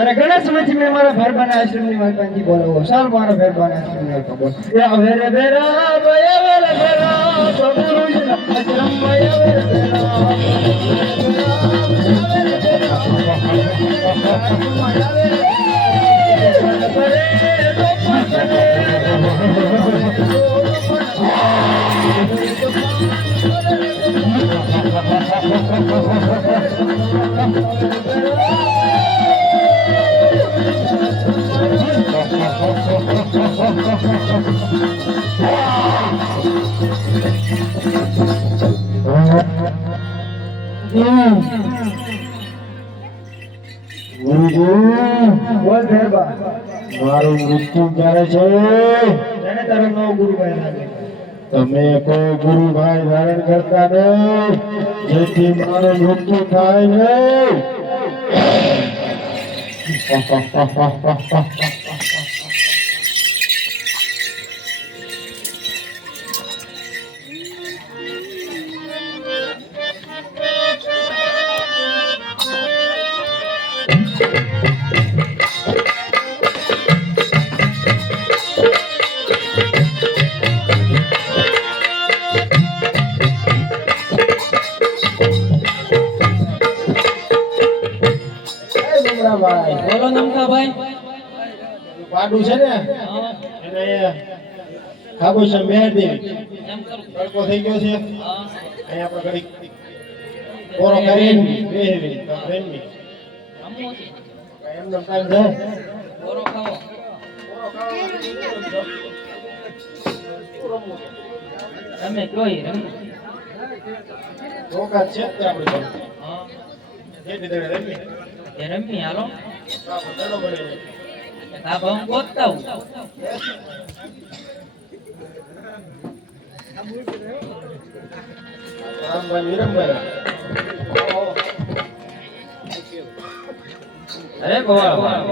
अरे गणेश मची में मारा भरबाना आश्रम ની માલપાનજી બોલાવો સાલ મારા ભરબાના આશ્રમ ની ખબર એ વેરે વેરા બયા વેરે વેરા સબુરુજના આશ્રમ બયા વેરે વેરા બોલ ભેરબા મારું મૃત્યુ ક્યારે છે તેને તારો નવો ગુરુભાઈ લાગે તમે કોઈ ગુરુભાઈ ધારણ કરતા નહીં જેથી મારું મૃત્યુ થાય નહીં બોલો નમતા ભાઈ પાડું છે ને એને ખાબો છે મેર દેવી તડકો થઈ ગયો છે અહીંયા આપણે ઘડી પોરો કરીને બેહવી પ્રેમની એમનો ટાઈમ છે બોરો ખાઓ તમે કોઈ રોકા છે તે આપણે હા જેટી દડે રમી રમી હાલો દડો બને આ ભાવ ગોતતા હું રામભાઈ વિરમભાઈ અરે ગોવાળ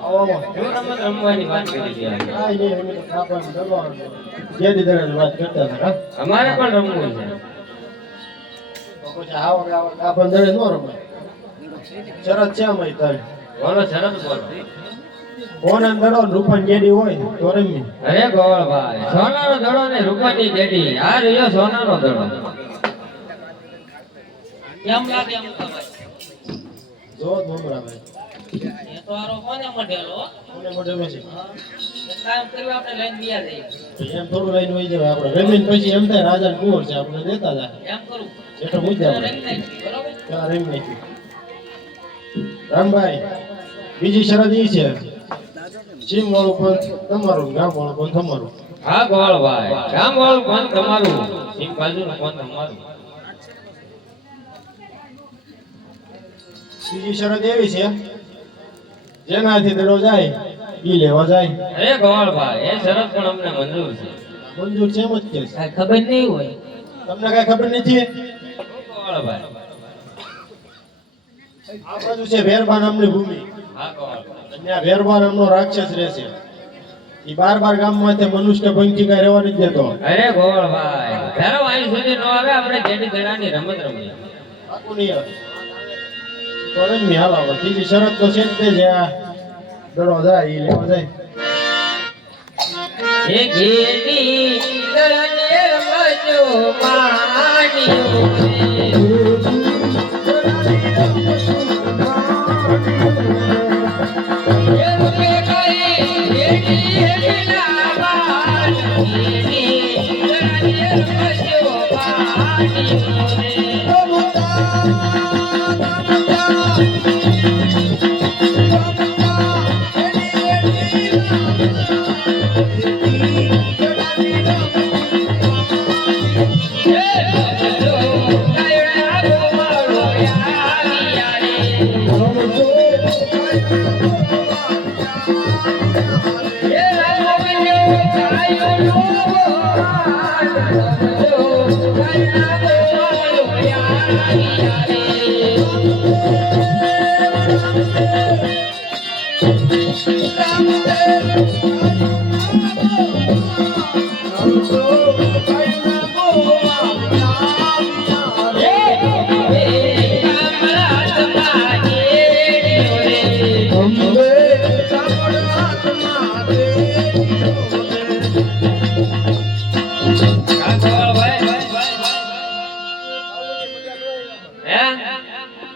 આવો જો રમત રમવાની વાત કરી છે આ એ અમે તો ખાવાનું દડવાનું જેટી દડે વાત કરતા હતા અમારે પણ રમવું છે તો પછી આવો કાપણ દડે નો રમાય શરત છે અમારી તારી બોલો શરત બોલો કોના દડો રૂપન જેડી હોય તો રમી અરે ગોવાળભાઈ સોનાનો દડો ને રૂપાની જેડી આ રહ્યો સોનાનો દડો કેમ લાગે એમ ભાઈ જો મમરાભાઈ એ તો આરો કોને મઢેલો કોને મઢેલો છે કામ કર્યું આપણે લઈને બિયા દઈએ એમ થોડું લઈને વઈ જવાય આપણે રમીને પછી એમ થાય રાજા કુંવર છે આપણે દેતા જાય એમ કરું જેટલો મુદ્દા બરોબર ત્યાં રમી નાખ્યું રામભાઈ બીજી શરત એ છે ચીમ વાળું પંથ તમારું ગામ વાળું પંથ તમારું હા ગોવાળભાઈ ગામ વાળું પણ તમારું સિંહ બાજુનું પણ તમારું બીજી શરત એવી છે જેનાથી દડો જાય ઈ લેવા જાય અરે ગોવાળભાઈ એ શરત પણ અમને મંજૂર છે મંજૂર છે એમ જ કે કઈ ખબર નહીં હોય તમને કઈ ખબર નથી ગોવાળભાઈ આ બાજુ છે વેરબા નામની ભૂમિ હા ગોવાળભાઈ ત્યાં વેરબા નામનો રાક્ષસ રહે છે ઈ બાર ગામમાં તે મનુષ્ય પંખી કઈ રહેવા નથી દેતો અરે ગોવાળભાઈ ધારો અહીં સુધી ન આવે આપણે જેડી દડાની રમત રમીએ પાકું નહીં આવે તો રમી હાલ આવે બીજી શરત તો છે જ તે જે આ દડો જાય ઈ લેવા જાય એ ગેડી દડાની રમજો માણ્યો Yeah. હે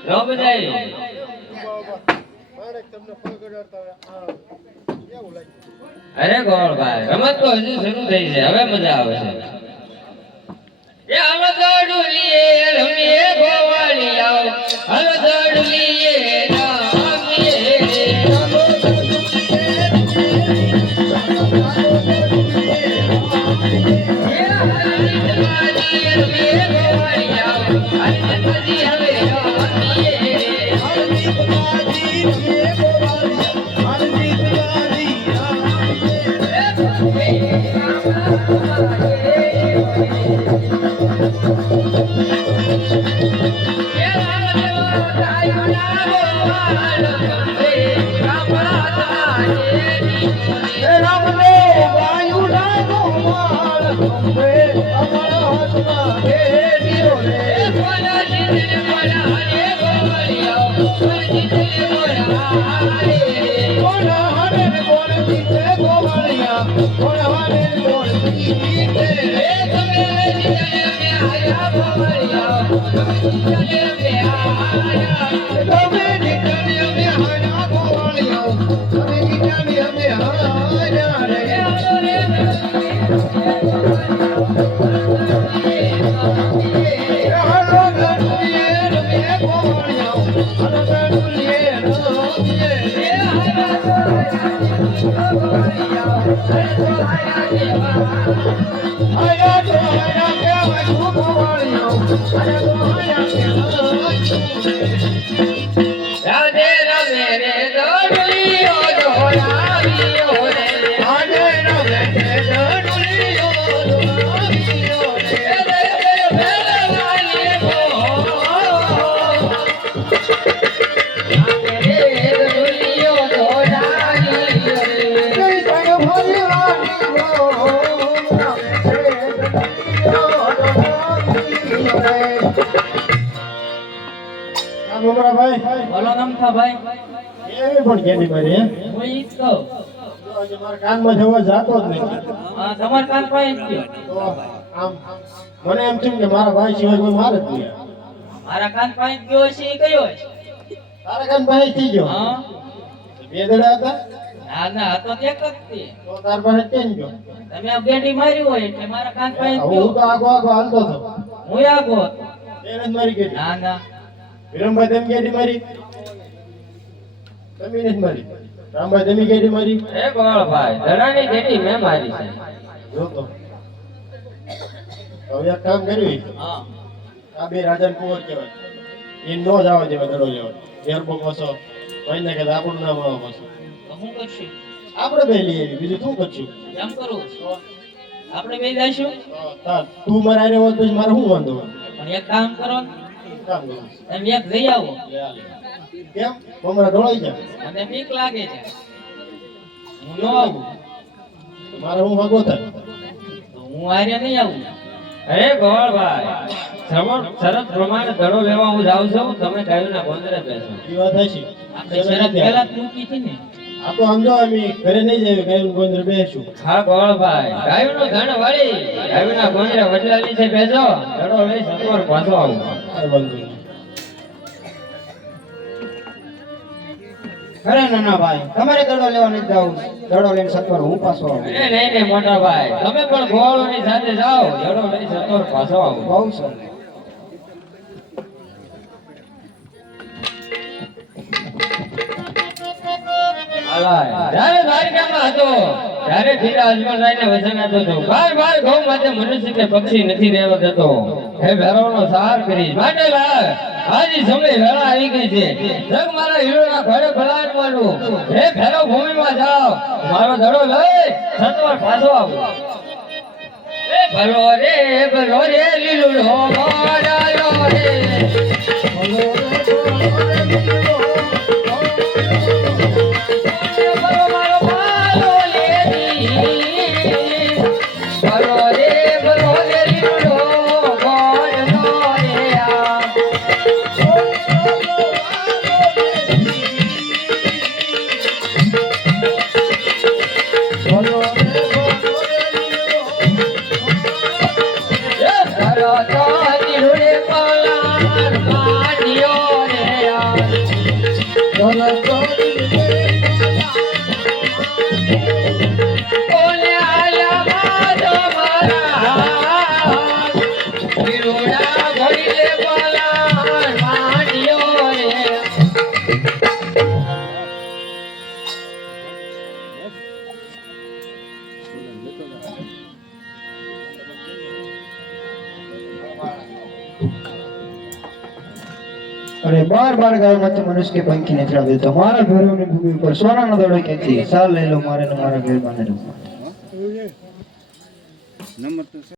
નો બજાય અરે ગોળભાઈ રમત તો હજી શરૂ થઈ છે હવે મજા આવે છે એ હાલો દોડુલીએ રમીએ ગોવાળી આવ હાલો દોડુલીએ રમીએ રાધે રાધે રે દોડુલીઓ દોડાવીઓ રે રાધે રાધે રે દોડુલીઓ દોડાવીઓ રે વેલવાલી ગો રાધે રે દોડુલીઓ દોડાવીઓ રે જય ભગવાની ગો રાધે રે દોડાવીઓ રે મમરાભાઈ બોલો નમથા ભાઈ એવી પણ કેડી મારી હે હું ઈ જ કહું આજે મારા કાનમાં જવા જાતો જ નથી હા તમાર કાન પાસે જ છે તો આમ મને એમ થયું કે મારા ભાઈ સિવાય કોઈ મારે જ નહીં મારા કાન પાસે ગયો છે એ કયો છે તારા કાન ભાઈ થઈ ગયો હા બે દડા હતા ના ના આ તો એક જ છે તો તાર પાસે કેમ ગયો તમે આ બેટી મારી હોય એટલે મારા કાન પાસે હું ગયો તો આગો આગો હાલતો હતો હું આગો હતો. તેને જ મારી ગેડી ના ના વિરમભાઈ તેમ ગેડી મારી તમે નથી મારી રામભાઈ તમે ગેડી મારી એ ગોળભાઈ દડાની બેટી મેં મારી છે જો તો હવે એક કામ કર્યું હા આ બે રાજાને કુંવર કહેવાય એ નો જ આવવા દેવા દડો લેવા ગેરબો પાછો ભાઈને કહે આપણું નામ આવવા પાછું તો હું કરશું આપણે બે લઈ આવી બીજું શું કરશું એમ કરું આપણે બે જઈશું તું મારા હારે હોત પછી મારે શું વાંધો હોય? પણ એક કામ કરો ને, કામ કરું તમે એક જઈ આવો લે આ લે. કેમ મમરા ઢોળાઈ ગયા મને બીક લાગે છે હું ન આવું તો મારે હું ભાગો થાય તો હું આર્ય નહીં આવું અરે ગોળભાઈ શરત પ્રમાણે દડો લેવા હું જાઉં છું તમે ગાયોના ગોંદરે બેસો એ વાત છે આપણે શરત પહેલા જ મૂકી હતી ને આ તો સમજો અમે ઘરે નહીં જઈએ ગાયું ગોંદર બેસું હા ગોળભાઈ ગાયોનો ધણ વળી ગાયોના ગોંદરે વડલા નીચે બેસો દડો લઈ સતવાર પાછો આવું કાંઈ વાંધો નહીં અરે ના ના ભાઈ તમારે દડો લેવા નથી જાવું દડો લઈને સત્વર હું પાછો આવું અરે નહીં નહીં મોટા ભાઈ તમે પણ ગોળોની સાથે જાઓ દડો લઈ સતવાર પાછો આવું બહુ સરસ જ્યારે દ્વારકામાં હતો ત્યારે ઢીલા અજમલરાયને વચન આપ્યું હતું, ભાઈ ભાઈ ગૌ માતે મનુષ્ય કે પક્ષી નથી રહેવા દેતો, હે ભેરવનો સહાર કરીશ માટે લાવ આજી સમય વેળા આવી ગઈ છે, જગ મારા હીરોના ઘોડે ભલાડવાનું, હે ભેરવ ભૂમિમાં જાઓ મારો ધડો લઈ સત્વર પાછો આવો. એ ભલો રે લીલું હો મોડાલો રે માંડ્યો રે ઓલે આયા માધો મારા વિરોડા ભરીલે બોલા માંડ્યો રે અરે બાર બાર ગામમાંથી મનુષ્ય કે પંખી નથી લાવ્યો તો મારા ભેરવની ભૂમિ ઉપર સોનાનો દડો ક્યાંથી સાલ લઈ લો મારે ને મારા ભેરબાને